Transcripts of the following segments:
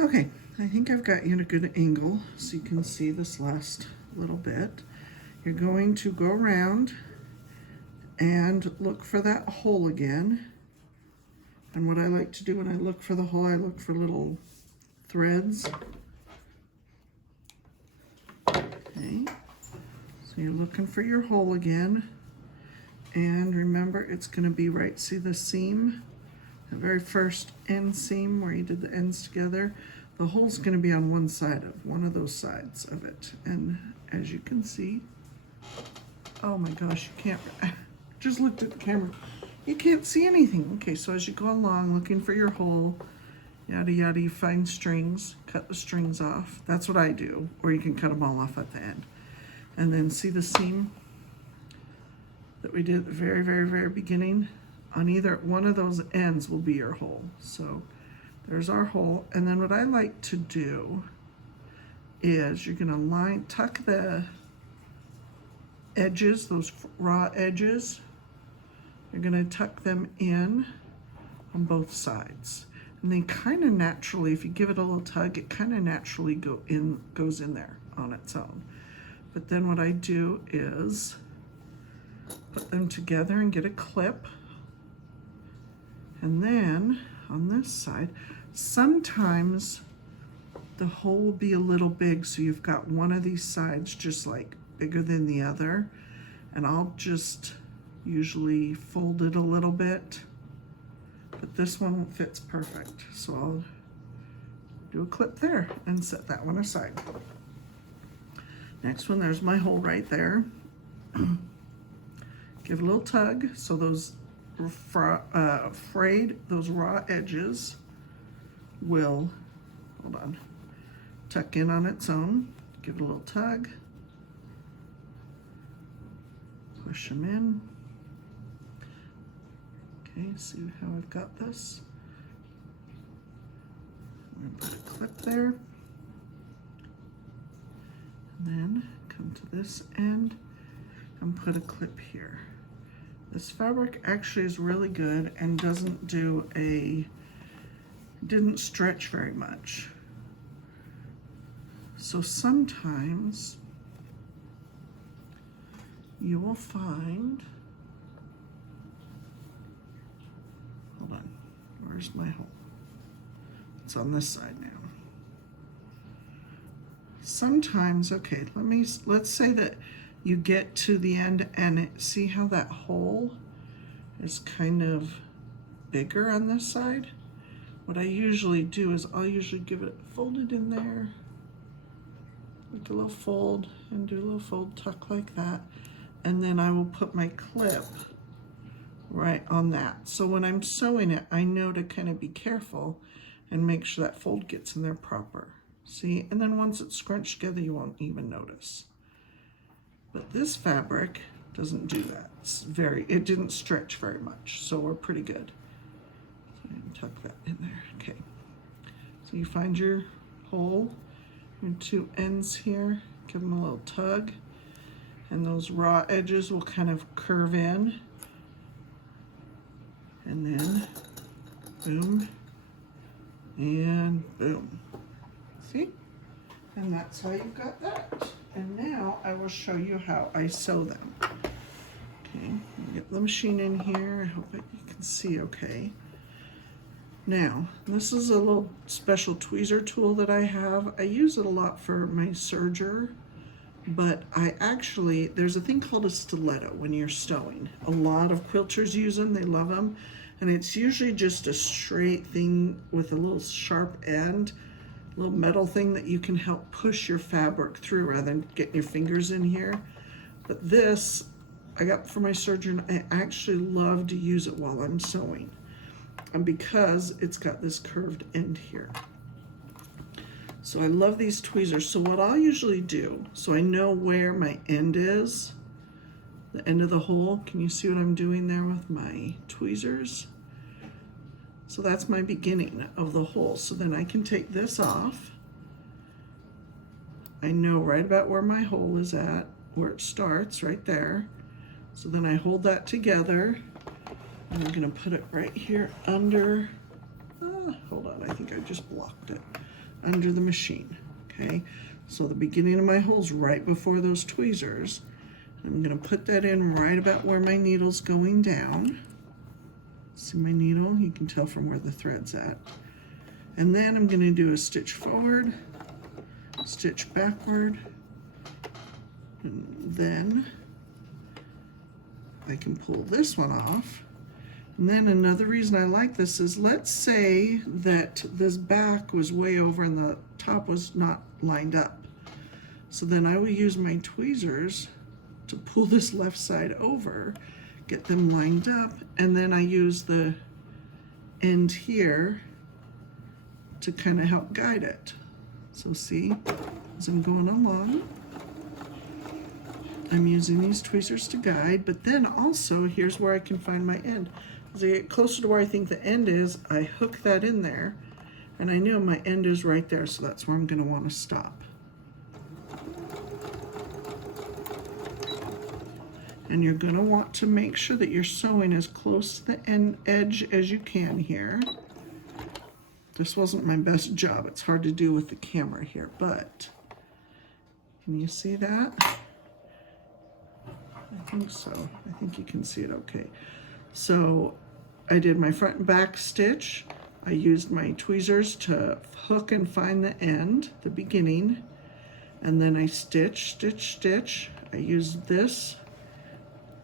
Okay, I think I've got you at a good angle so you can see this last little bit. You're going to go around and look for that hole again. And what I like to do when I look for the hole, I look for little threads. Okay, so you're looking for your hole again. And remember, it's going to be right, see the seam? The very first end seam where you did the ends together, the hole's going to be on one side of one of those sides of it. And as you can see, oh my gosh, you can't, I just looked at the camera. You can't see anything. Okay, so as you go along looking for your hole, yada yada, you find strings, cut the strings off. That's what I do, or you can cut them all off at the end. And then see the seam that we did at the very, very, very beginning? On either one of those ends will be your hole. So there's our hole. And then what I like to do is you're gonna tuck the edges, those raw edges, you're gonna tuck them in on both sides. And they kind of naturally, if you give it a little tug, it kind of naturally goes in there on its own. But then what I do is put them together and get a clip. And then on this side, sometimes the hole will be a little big, so you've got one of these sides just like bigger than the other. And I'll just usually fold it a little bit, but this one fits perfect. So I'll do a clip there and set that one aside. Next one, there's my hole right there. Give a little tug so those those raw edges will, hold on, tuck in on its own. Give it a little tug. Push them in. Okay, see how I've got this? I'm going to put a clip there. And then come to this end and put a clip here. This fabric actually is really good and didn't stretch very much. So sometimes you will find, hold on, where's my hole? It's on this side now. Sometimes, okay, let's say that you get to the end and see how that hole is kind of bigger on this side? What I usually do is I'll usually give it folded in there, like a little fold, and do a little fold tuck like that. And then I will put my clip right on that. So when I'm sewing it, I know to kind of be careful and make sure that fold gets in there proper. See, and then once it's scrunched together, you won't even notice. But this fabric doesn't do that. It didn't stretch very much, so we're pretty good. So you can tuck that in there, okay. So you find your hole, your two ends here, give them a little tug, and those raw edges will kind of curve in. And then, boom, and boom. See? And that's how you got that. And now I will show you how I sew them. Okay, get the machine in here. I hope that you can see okay. Now, this is a little special tweezer tool that I have. I use it a lot for my serger, but there's a thing called a stiletto when you're sewing. A lot of quilters use them, they love them. And it's usually just a straight thing with a little sharp end, little metal thing that you can help push your fabric through rather than getting your fingers in here. But this I got for my serger, and I actually love to use it while I'm sewing, and because it's got this curved end here. So I love these tweezers. So what I'll usually do, so I know where my end is, the end of the hole, can you see what I'm doing there with my tweezers? So that's my beginning of the hole. So then I can take this off. I know right about where my hole is at, where it starts, right there. So then I hold that together, and I'm gonna put it right here under, hold on, I think I just blocked it. under the machine, okay? So the beginning of my hole's right before those tweezers. I'm gonna put that in right about where my needle's going down. See my needle? You can tell from where the thread's at. And then I'm gonna do a stitch forward, stitch backward, and then I can pull this one off. And then another reason I like this is, let's say that this back was way over and the top was not lined up. So then I will use my tweezers to pull this left side over, get them lined up, and then I use the end here to kind of help guide it. So see, as I'm going along, I'm using these tweezers to guide, but then also here's where I can find my end. As I get closer to where I think the end is, I hook that in there, and I know my end is right there, so that's where I'm going to want to stop. And you're going to want to make sure that you're sewing as close to the end edge as you can here. This wasn't my best job. It's hard to do with the camera here, but can you see that? I think so. I think you can see it okay. So I did my front and back stitch. I used my tweezers to hook and find the end, the beginning, and then I stitch, stitch, stitch. I used this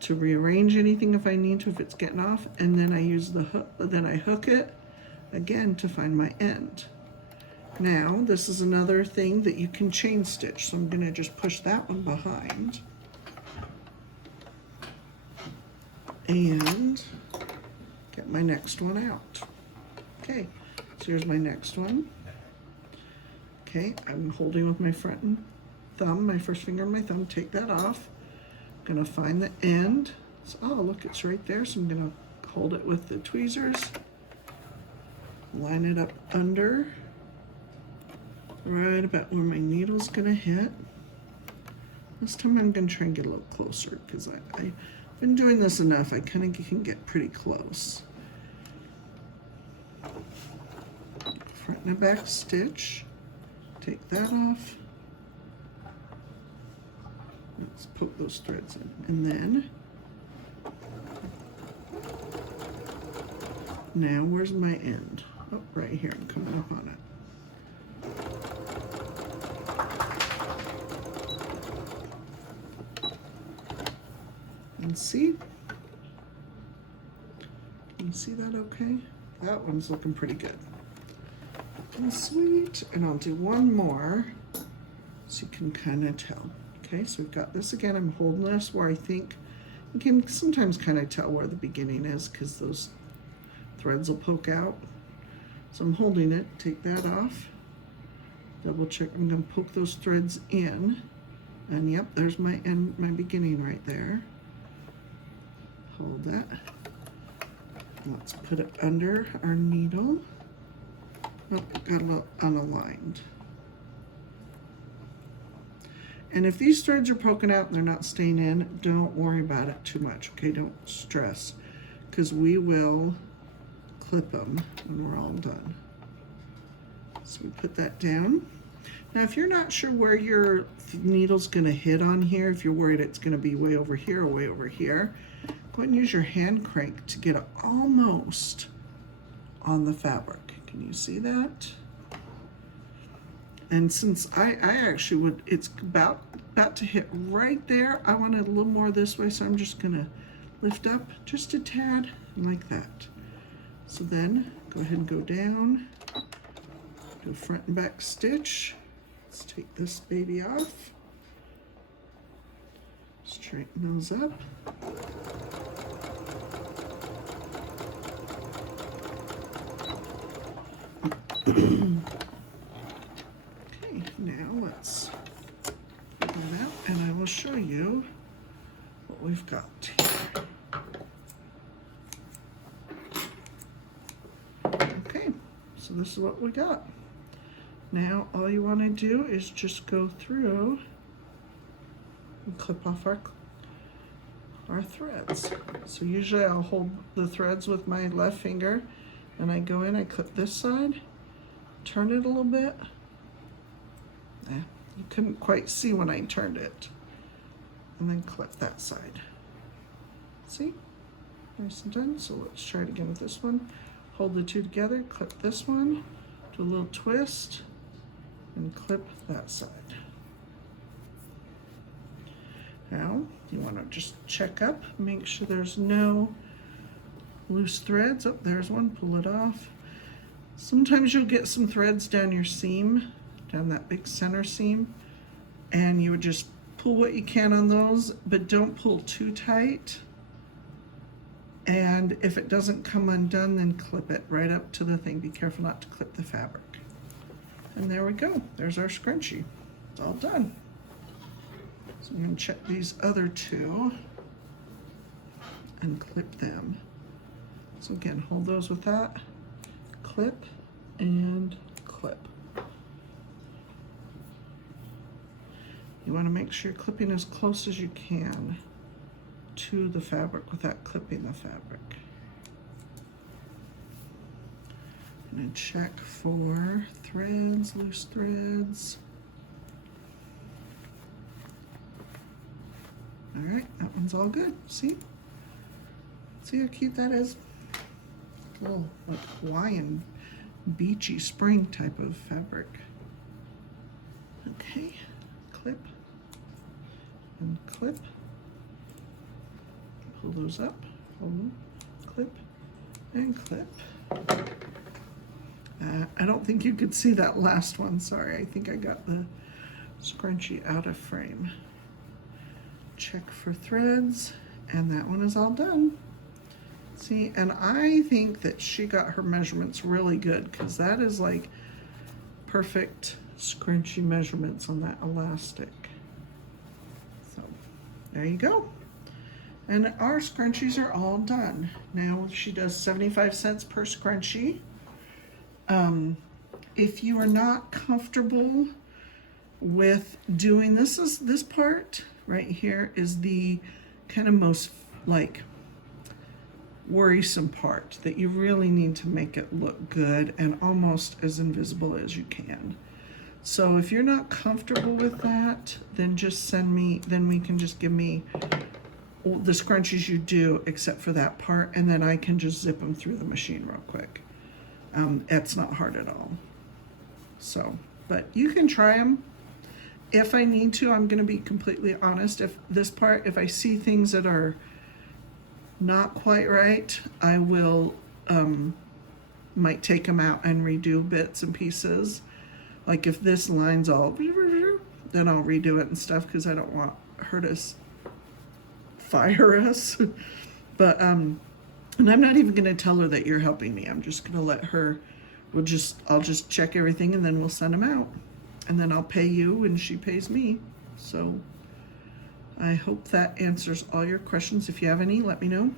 to rearrange anything if I need to, if it's getting off, and then I use the hook, then I hook it again to find my end. Now this is another thing that you can chain stitch, so I'm going to just push that one behind and get my next one out. Okay, so here's my next one. Okay, I'm holding with my front and thumb, my first finger and my thumb, take that off. I'm gonna find the end. So, oh, look, it's right there, so I'm gonna hold it with the tweezers, line it up under, right about where my needle's gonna hit. This time I'm gonna try and get a little closer because I've been doing this enough, I kind of can get pretty close. Front and back stitch, take that off. Let's poke those threads in, and then now where's my end? Oh, right here, I'm coming up on it. And see? Can you see that okay? That one's looking pretty good. And sweet. And I'll do one more so you can kind of tell. Okay, so we've got this again. I'm holding this where I think you can sometimes kind of tell where the beginning is because those threads will poke out. So I'm holding it, take that off, double check. I'm going to poke those threads in, and yep, there's my end, my beginning right there. Hold that. Let's put it under our needle. Oh, got a little unaligned. And if these threads are poking out and they're not staying in, don't worry about it too much, okay? Don't stress, because we will clip them when we're all done. So we put that down. Now, if you're not sure where your needle's gonna hit on here, if you're worried it's gonna be way over here or way over here, go ahead and use your hand crank to get it almost on the fabric. Can you see that? And since I actually would, it's about to hit right there. I want it a little more this way, so I'm just gonna lift up just a tad like that. So then go ahead and go down, do a front and back stitch. Let's take this baby off, straighten those up. Okay, now let's pull that out and I will show you what we've got here. Okay, so this is what we got. Now all you want to do is just go through and clip off our threads. So usually I'll hold the threads with my left finger and I go in, I clip this side, turn it a little bit, You couldn't quite see when I turned it. And then clip that side. See? Nice and done. So let's try it again with this one. Hold the two together, clip this one, do a little twist, and clip that side. Now, you want to just check up, make sure there's no loose threads. Oh, there's one, pull it off. Sometimes you'll get some threads down your seam, down that big center seam, and you would just pull what you can on those, but don't pull too tight. And if it doesn't come undone, then clip it right up to the thing. Be careful not to clip the fabric. And there we go. There's our scrunchie. It's all done. So I'm going to check these other two and clip them. So again, hold those with that. Clip and clip. You want to make sure you're clipping as close as you can to the fabric without clipping the fabric. And check for threads, loose threads. All right, that one's all good. See how cute that is? A little like Hawaiian beachy spring type of fabric. Okay, clip and clip. Pull those up, hold them, clip, and clip. I don't think you could see that last one, sorry. I think I got the scrunchie out of frame. Check for threads, and that one is all done. See, and I think that she got her measurements really good because that is like perfect scrunchie measurements on that elastic. So, there you go. And our scrunchies are all done. Now she does 75 cents per scrunchie. If you are not comfortable with doing this part right here is the kind of most like worrisome part that you really need to make it look good and almost as invisible as you can. So if you're not comfortable with that, then just send me, then we can just give me the scrunchies you do except for that part, and then I can just zip them through the machine real quick. It's not hard at all. So, but you can try them. If I need to, I'm going to be completely honest. If this part, if I see things that are not quite right, I will might take them out and redo bits and pieces. Like if this line's all, then I'll redo it and stuff because I don't want her to fire us. But and I'm not even going to tell her that you're helping me. I'm just going to let her. I'll just check everything and then we'll send them out, and then I'll pay you and she pays me. So I hope that answers all your questions. If you have any, let me know.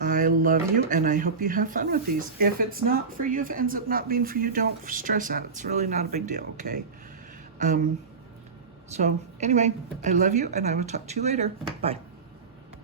I love you, and I hope you have fun with these. If it's not for you, if it ends up not being for you, don't stress out. It's really not a big deal, okay? So anyway, I love you, and I will talk to you later. Bye.